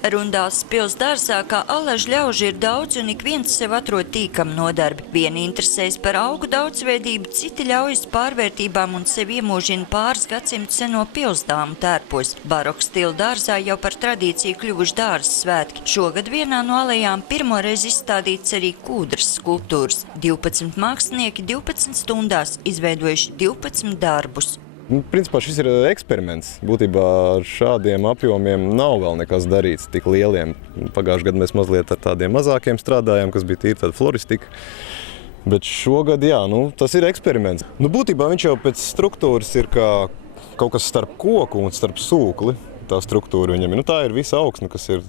Rundās pils dārzā kā alažu ļaužu ir daudz un ik viens sev atrod tīkamu nodarbi. Vieni interesējas par augu daudzveidību, citi ļaujas pārvērtībām un sevi iemūžina pāris gadsimtu seno pilsdāmu tērpos. Baroka stila dārzā jau par tradīciju kļuvuši dārza svētki. Šogad vienā no alejām pirmoreiz izstādīts arī kūdras skulptūras. 12 mākslinieki 12 stundās izveidojuši 12 darbus. Principā šis ir eksperiments. Būtībā ar šādiem apjomiem nav vēl nekas darīts tik lieliem. Pagājušajā gadā mēs mazliet ar tādiem mazākiem strādājām, kas bija tīri tāda floristika. Bet šogad, jā, tas ir eksperiments. Būtībā viņš jau pēc struktūras ir kā kaut kas starp koku un starp sūkli. Tā struktūra viņam ir. Tā ir visa augsne, kas ir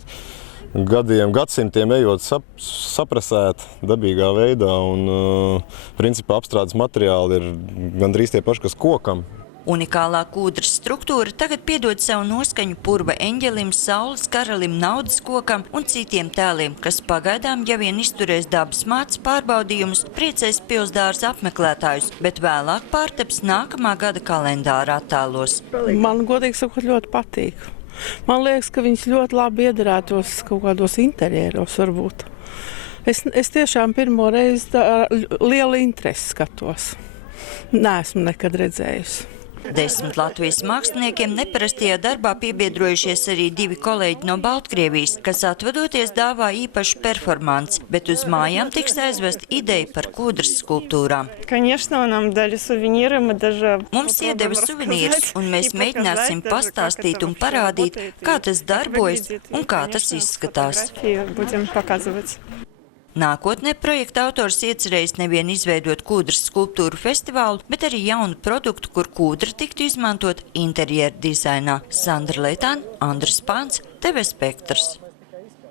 gadsimtiem ejot saprasēta dabīgā veidā. Un, principā apstrādes materiāli ir gandrīz tie paši, kas kokam. Unikālā kūdras struktūra tagad piedod savu noskaņu purva eņģelim, saules karalim, naudas kokam un citiem tēliem, kas pagaidām jau vien izturēs dabas mātes pārbaudījumus, priecēs pilsdārza apmeklētājus, bet vēlāk pārtaps nākamā gada kalendāra attēlos. Man godīgi sakot ļoti patīk. Man liekas, ka viņš ļoti labi iedarētos kaut kādos interjeros varbūt. Es tiešām pirmo reizi lielu interesi skatos. Neesmu nekad redzējusi. 10 Latvijas māksliniekiem neparastajā darbā piebiedrojušies arī 2 kolēģi no Baltkrievijas, kas atvadoties dāvā īpašu performanci, bet uz mājām tiks aizvest ideja par kūdras skulptūrām. Mums iedeva suvenīrus, un mēs mēģināsim pastāstīt un parādīt, kā tas darbojas un kā tas izskatās. Nākotnē projekta autors iecerējis nevien izveidot kūdras skulptūru festivālu, bet arī jaunu produktu, kur kūdra tiktu izmantot interjeru dizainā. Sandra Leitāne, Andris Pāns, TV Spektrs.